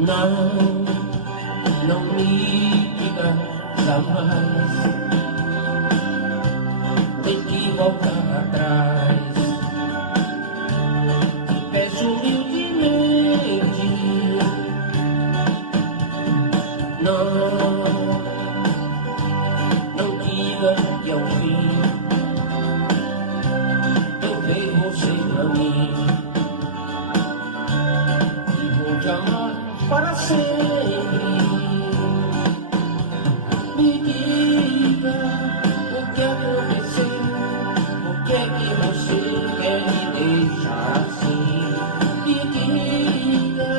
Não, não me diga jamais, tem que voltar atrás. Te peço humildemente, não diga que ao fim eu dei você pra mim e vou te amar para sempre. Me diga o que aconteceu, por que é que você quer me deixar assim? Me diga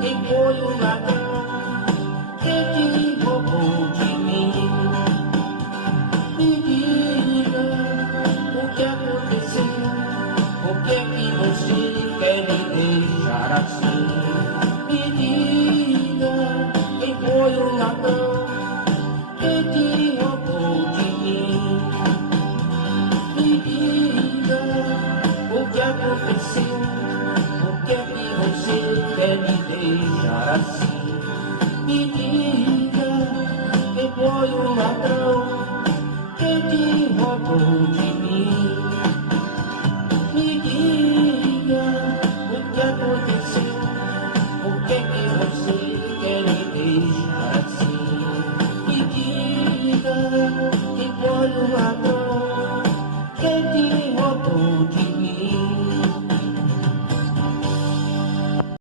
quem foi o ladrão que te roubou de mim. Me diga o que aconteceu, por que é que você quer me deixar assim? Me diga quem foi o ladrão que te roubou de mim. Me diga o que aconteceu, por que é que você quer me deixar assim? Me diga quem foi o ladrão que te roubou de mim. Me diga o que aconteceu, por que